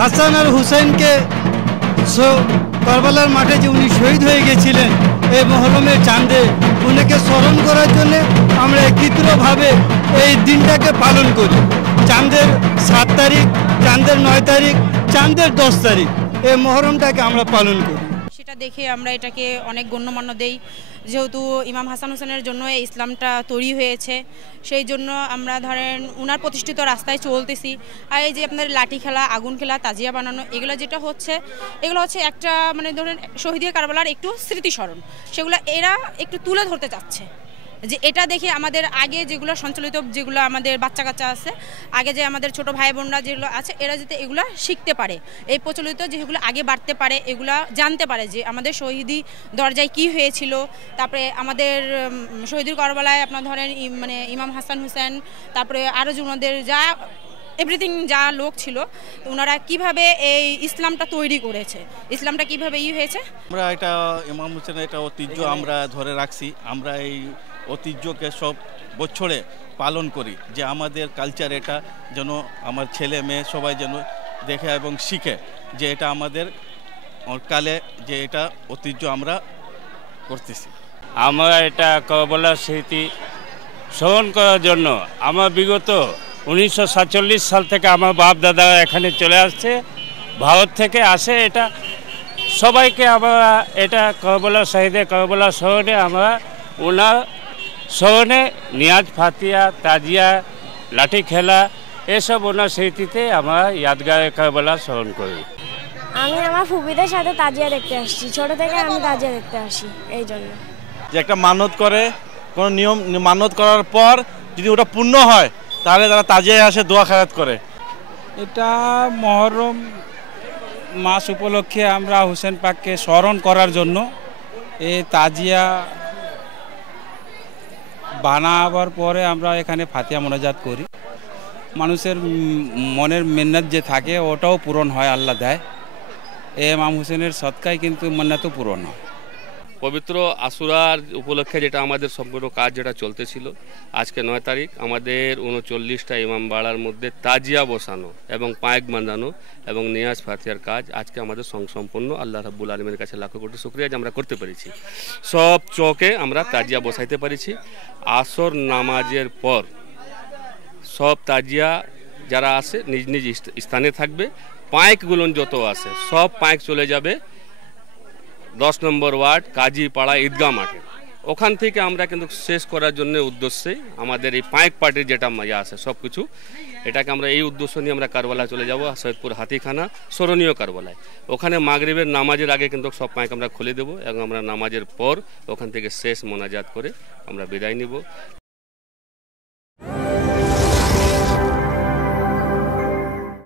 হাসান আর হুসেনকে কারবালার মাঠে যে উনি শহীদ হয়ে গেছিলেন এই মহরমের চাঁদে উনাকে স্মরণ করার জন্য আমরা একত্রভাবে এই দিনটাকে পালন করি। চাঁদের 7 তারিখ, চাঁদের 9 তারিখ, চাঁদের 10 তারিখ এই মহরমটাকে আমরা পালন করি। সেটা দেখে আমরা এটাকে অনেক গণ্যমান্য দেই, যেহেতু ইমাম হাসান হোসেনের জন্য এই ইসলামটা তৈরি হয়েছে, সেই জন্য আমরা ধরেন উনার প্রতিষ্ঠিত রাস্তায় চলতেছি। আর এই যে আপনার লাঠি খেলা, আগুন খেলা, তাজিয়া বানানো, এগুলো যেটা হচ্ছে এগুলো হচ্ছে একটা মানে ধরেন শহীদে কারবালার একটু স্মৃতিস্মরণ, সেগুলো এরা একটু তুলে ধরতে চাচ্ছে। যে এটা দেখে আমাদের আগে যেগুলো সঞ্চালিত, যেগুলো আমাদের বাচ্চা কাচ্চা আছে, আগে যে আমাদের ছোট ভাই বোনরা যেগুলো আছে, এরা যাতে এগুলো শিখতে পারে, এই প্রচলিত যেগুলো আগে বাড়তে পারে, এগুলা জানতে পারে যে আমাদের শহীদি দরজায় কি হয়েছিল। তারপরে আমাদের শহীদুল কারবালায় আপনার ধরেন মানে ইমাম হাসান হোসেন, তারপরে আরও যে ওনাদের যা এভরিথিং যা লোক ছিল, ওনারা কিভাবে এই ইসলামটা তৈরি করেছে, ইসলামটা কিভাবে হয়েছে। আমরা এটা ইমাম হোসেনের এটা ঐতিহ্য আমরা ধরে রাখছি। আমরা এই ঐতিহ্যকে সব বছরে পালন করি, যে আমাদের কালচার এটা যেন আমার ছেলে মেয়ে সবাই যেন দেখে এবং শিখে যে এটা আমাদের কালে যে এটা ঐতিহ্য আমরা করতেছি। আমরা এটা কারবালার স্মৃতি স্মরণ করার জন্য আমার বিগত 1947 সাল থেকে আমার বাপ দাদা এখানে চলে আসছে, ভারত থেকে আসে। এটা সবাইকে আমরা এটা কারবালা শহীদে কারবালা স্মরণে আমরা ওনার স্মরণে নিয়াজ ফাতিয়া, তাজিয়া, লাঠি খেলা এসব ওনার স্মৃতিতে আমরা ইয়াদগারে কারবালা স্মরণ করি। আমি আমার ফুপিদের সাথে তাজিয়া দেখতে আসছি, ছোট থেকে আমি তাজিয়া দেখতে আসি। এই জন্য যে একটা মানত করে, কোনো নিয়ম মানত করার পর যদি ওটা পূর্ণ হয় তাহলে তারা তাজিয়ায় আসে, দোয়া খায়াত করে। এটা মহরম মাস উপলক্ষে আমরা হোসেন পাককে স্মরণ করার জন্য এই তাজিয়া বানাবার পরে আমরা এখানে ফাতিয়া মোনাজাত করি। মানুষের মনের মিন্নাত যে থাকে ওটাও পূরণ হয়, আল্লাহ দেয়। ইমাম হোসেনের সদকায় কিন্তু মান্নাতও পূরণ হয়। পবিত্র আশুরার উপলক্ষে যেটা আমাদের সম্পূর্ণ কাজ যেটা চলতেছিল, আজকে 9 তারিখ আমাদের 39টা ইমামবাড়ার মধ্যে তাজিয়া বসানো এবং পায়েক বাঁধানো এবং নিয়াজ ফাতিয়ার কাজ আজকে আমাদের সম্পূর্ণ আল্লাহ রাব্বুল আলামিনের কাছে লাখো কোটি শুকরিয়া যে আমরা করতে পেরেছি। সব চকে আমরা তাজিয়া বসাইতে পেরেছি। আসর নামাজের পর সব তাজিয়া যারা আসে নিজ নিজ স্থানে থাকবে। পায়েকগুলো যত আসে সব পায়েক চলে যাবে 10 নম্বর ওয়ার্ড কাজীপাড়া ঈদগাহ মাঠে। ওখান থেকে আমরা কিন্তু শেষ করার জন্য উদ্দেশ্যে আমাদের এই পায়েক পার্টির যেটা মজা আছে সব কিছু, এটাকে আমরা এই উদ্দেশ্য নিয়ে আমরা কারবালা চলে যাব, সৈয়দপুর হাতিখানা স্মরণীয় কারবালায়। ওখানে মাগরিবের নামাজের আগে কিন্তু সব পায়েক আমরা খুলে দেবো এবং আমরা নামাজের পর ওখান থেকে শেষ মোনাজাত করে আমরা বিদায় নিব।